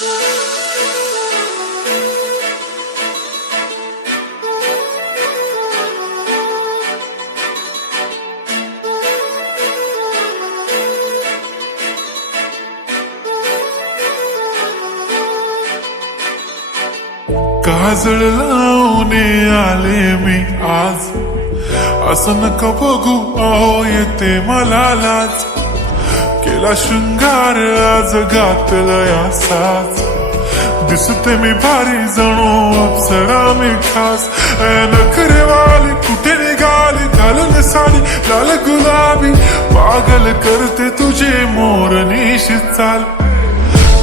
काजळ लावून आले मी आज, असं नका बघू अहो येते मला लाज. केला शृंगार आज घातलाय असाच, दिसते मी भारी जणू अप्सरा मी खास. नखरेवाली कुठे निघाली घालून साडी लाल गुलाबी, पागल करते तुझे मोर निशित चाल.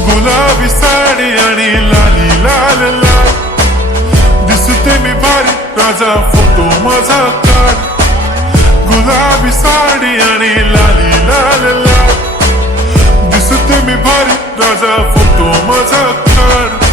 गुलाबी साडी आणि लाली लाल लाल, दिसते मी भारी राजा फोटो माझा काढ. गुलाबी साडी आणि लाली लाल लाल, दिसते मी भारी राजा फोटो माझा काढ.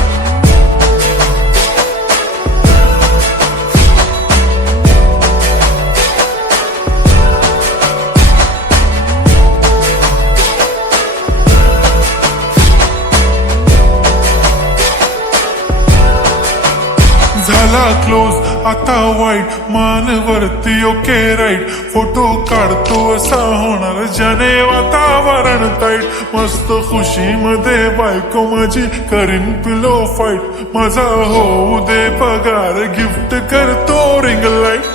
झाला क्लोज आता वाईट, मानवरती ओके राईट. फोटो काढतो असा होणार ज्याने वातावरण ताईट. मस्त खुशी मध्ये बायको माझी करीन पिलो फाईट. माझा होऊ दे पगार गिफ्ट करतो रिंग लाईट.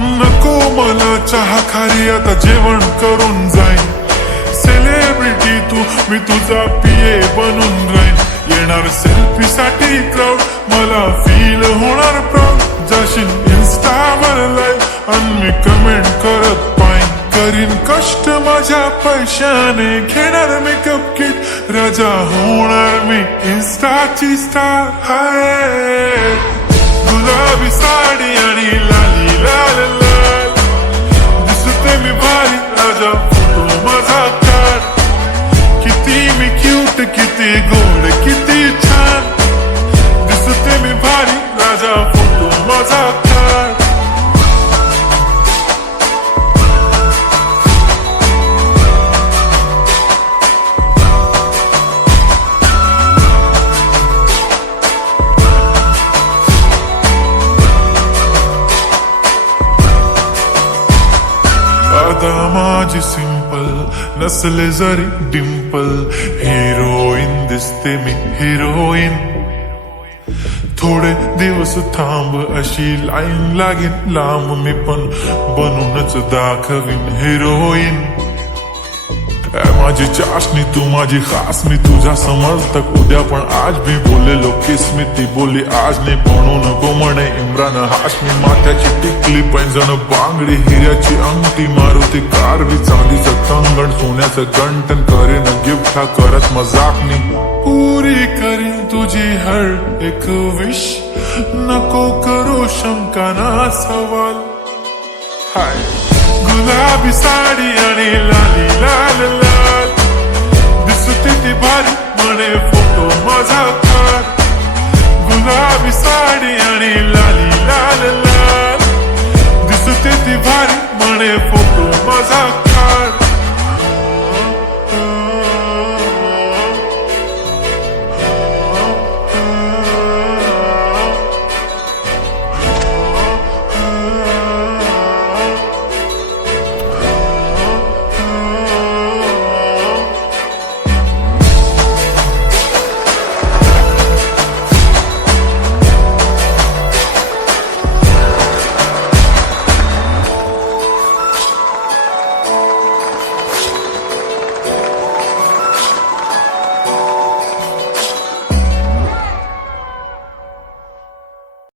नको मला चहा खारी आता जेवण करून जाईन. सेलिब्रिटी तू मी तुझा पिये बनून राहीन. येणार सेल्फी साठी क्राऊड मला फील होणार प्राऊड. जाशील इन्स्टावर लाईव्ह आणि मी कमेंट करत पाईन. करीन कष्ट माझ्या पैशाने घेणार मेकअप किट. राजा होणार मी इन्स्टाची स्टार. हाय गुलाबी साडी आणि लाली लाल लाल, दिसते मी भारी राजा फोटो माझा काढ. किती मी क्यूट किती गोड किती छान, दिसते मी भारी राजा फोटो माझा काढ. आता माझी सिंपल नसले जरी डिंपल, हिरोईन दिसते मी हिरोईन. थोडे दिवस थांब अशी लाईन लागेल लांब, मी पण बनूनच दाखवीन हिरोईन. माझी चाशनी तू माझी खास, मी तुझा समर्थक उद्या पण आज भी बोलेलो किस मी. ती बोली आज नाही म्हणून नको म्हणे इम्रान हाशमी. माथ्याची टिकली पैंजण बांगडी हिऱ्याची अंगठी, मारुती कारवी चांदीचं कंगण सोन्याचं गंटन. करेन गिफ्ट हा करत मजाकनी, पुरी करीन तुझी हर एक विश. नको करू शंका ना सवाल. हाय गुलाबी साडी आणि लाली लाल लाल, दिसते ती भारी म्हणे फोटो माझा काढ. गुलाबी साडी आणि लाली लाल लाल, दिसते ती भारी म्हणे फोटो माझा.